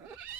Ha ha ha!